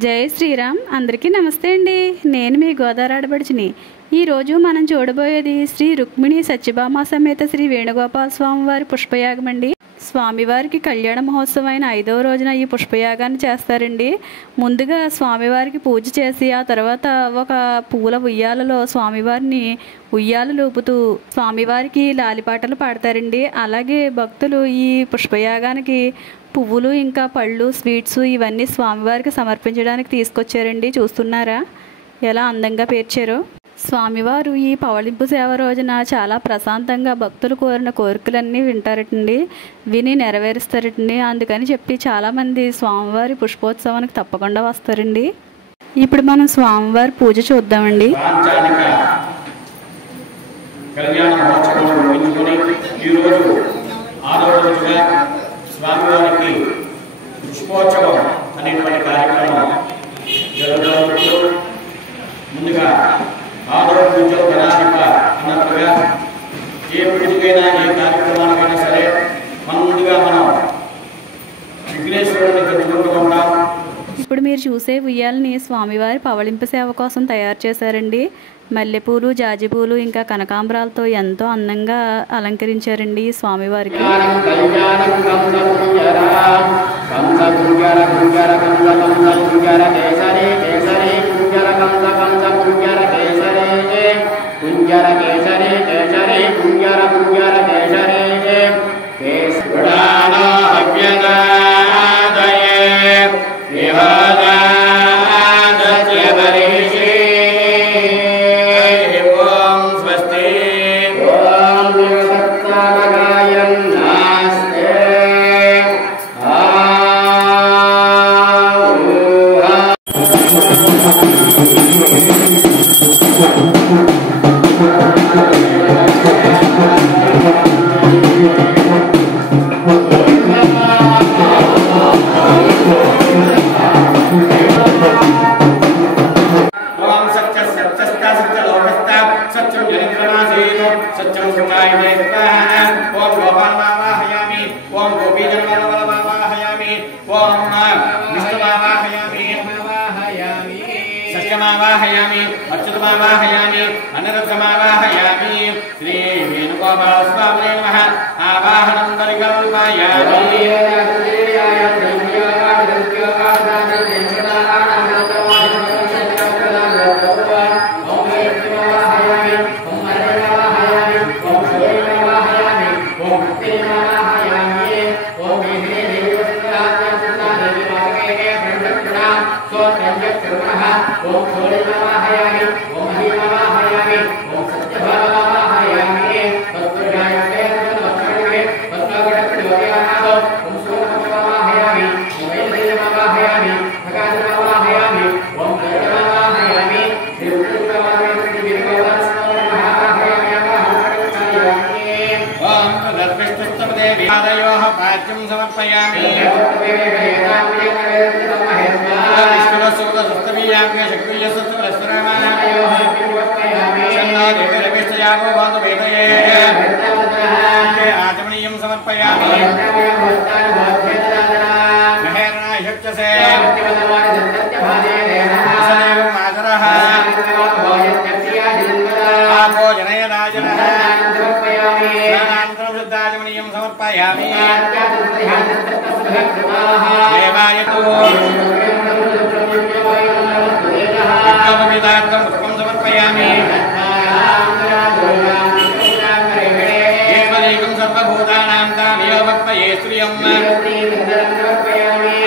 జై శ్రీరామ్. అందరికీ నమస్తే అండి. నేను మీ గోదావరి ఆడపడుచుని. ఈరోజు మనం చూడబోయేది శ్రీ రుక్మిణి సత్యభామ సమేత శ్రీ వేణుగోపాల స్వామివారి పుష్పయాగం అండి. స్వామివారికి కళ్యాణ మహోత్సవం అయిన 5వ రోజున ఈ పుష్పయాగాన్ని చేస్తారండి. ముందుగా స్వామివారికి పూజ చేసి ఆ తర్వాత ఒక పూల ఉయ్యాలలో స్వామివారిని ఉయ్యాలూపుతూ స్వామివారికి లాలిపాటలు పాడతారండి. అలాగే భక్తులు ఈ పుష్పయాగానికి పువ్వులు ఇంకా పళ్ళు స్వీట్స్ ఇవన్నీ స్వామివారికి సమర్పించడానికి తీసుకొచ్చారండి. చూస్తున్నారా ఎలా అందంగా పేర్చారో. స్వామివారు ఈ పవళింపు సేవ రోజున చాలా ప్రశాంతంగా భక్తులు కోరిన కోరికలన్నీ వింటారటండి, విని నెరవేరుస్తారటండి. అందుకని చెప్పి చాలామంది స్వామివారి పుష్పోత్సవానికి తప్పకుండా వస్తారండి. ఇప్పుడు మనం స్వామివారి పూజ చూద్దామండి. స్వామివారికి పుష్పోత్సవం అనేటువంటి కార్యక్రమం జరుగుతూ ముందుగా ఆదరణ పూజలు గణాధిప అన్నట్టుగా ఏ పూజకైనా ఏ కార్యక్రమానికైనా సరే ముందుగా మనం విఘ్నేశ్వరుని తెచ్చుకుంటూ ఉంటాం. ఇప్పుడు మీరు చూసే ఉయ్యాలని స్వామివారి పవళింపు సేవ కోసం తయారు చేశారండి. మల్లెపూలు జాజిపూలు ఇంకా కనకాంబరాలతో ఎంతో అందంగా అలంకరించారండి ఈ స్వామివారికి. సత్యమావాహయామి అచ్యుతమావాహయామి అనిరుద్ధమావాహయామి శ్రీ వేణుగోపాల స్వామి నమః. ఆవాహనం పరికల్పయామి. పాద్యం సమర్పయామి. ఆచమనీయం సమర్పయామి. ఆచమనీయం సమర్పయామి. పుష్పం సమర్పయామి. ఏకం సర్వభూతానాం తామేవ భక్తయే శ్రియం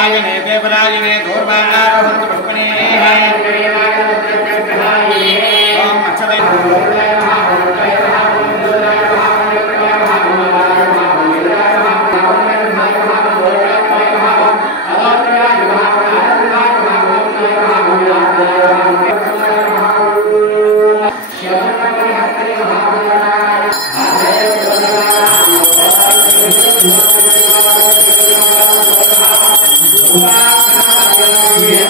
ఆయనే దేవరాజనే దూర్వారోహంతు పుష్పణే. ఓం అక్షతై Yeah.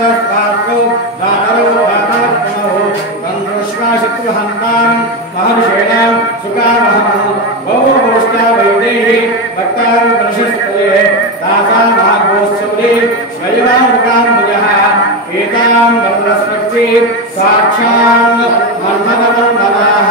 ధనస్పార్కు దానరో దానరో తంద్రశ్వాశత్రుహంతాం మహర్షేణ సుఖామహం బహుమోష్టా వైదేహి భక్తాన్ ప్రశస్తయే దాసా భాగోత్సవే స్వయమాముకాంబుజః ఏతాం వరదస్పతి సాక్షాన్ మన్మథమండలాః.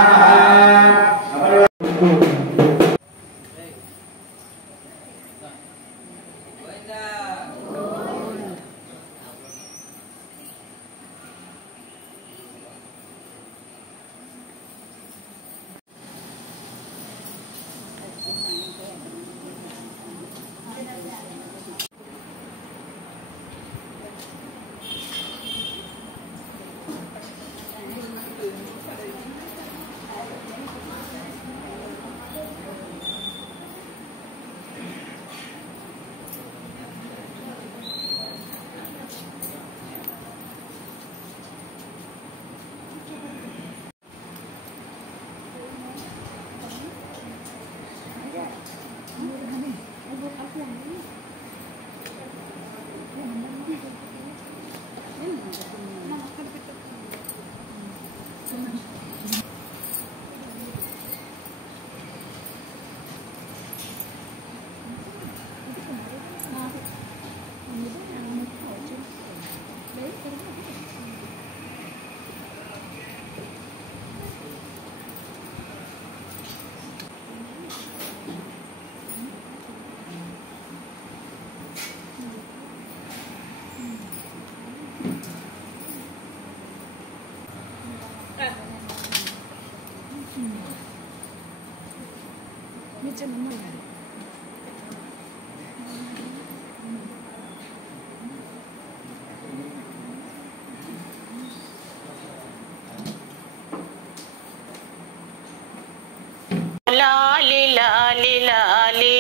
లాలి లాలి లాలి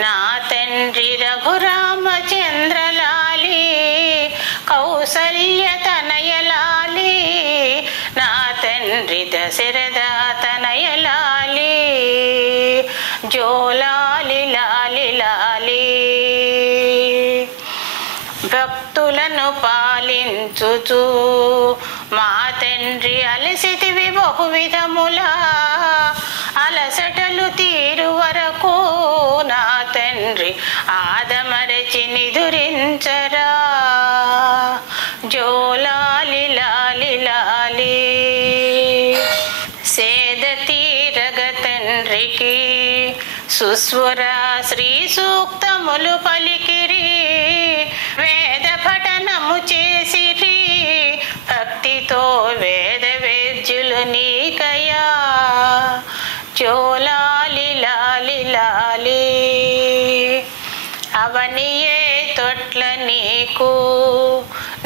నా తండ్రి రఘురామచంద్ర లాలి కౌసల్య తనయ లాలి నా తండ్రి దశరథ తనయ లాలి జోలాలి లాలి లాలి భక్తులను పాలించుచు మా తండ్రి అలసితివి బహు విధములా అలసటలు తీరు వరకు నా తండ్రి ఆదమరచి నిదురించరా జోలాలి లాలి లాలి సేద తీరగ తండ్రికి సుస్వర శ్రీ సూక్తములు పలికిరి వేద పఠనము చేసిరి భక్తితో వేద వేద్యులు నీకయా జోలాలి లాలి లాలి అవనియే తొట్ల నీకు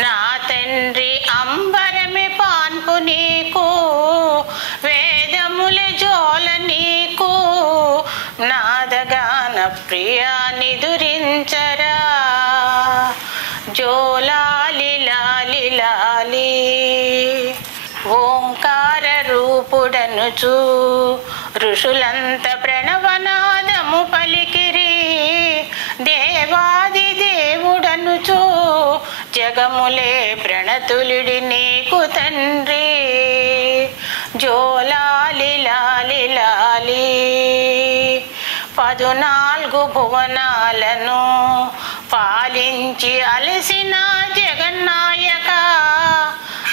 నా తండ్రి అంబరమి పాన్పు నీకు వేదముల జోల నీకు నాదగాన ప్రియా నిదురించరా జోలాలి లాలి లాలి ఓంకార రూపుడనుచు ఋషులంత ప్రణవనాదము పలికిరి దేవాది దేవుడనుచు జగములే ప్రణతులుడి నీకు తండ్రి జోలాలి లాలి లాలి 14 భువనాలను పాలించి అలసిన జగన్నాయక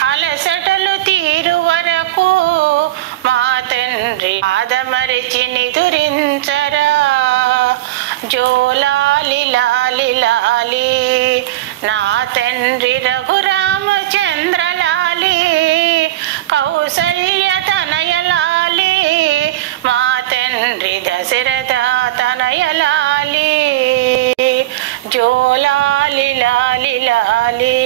అలసటలు తీరు వరకు మా తండ్రి ఆదమరిచి నిదురించరా జోలాలి లాలి లాలి నా తండ్రి రఘురామచంద్ర లాలి కౌసల్య తనయ లాలి మా తండ్రి దశరథ తనయ లాలి జోలాలి లాలి లాలి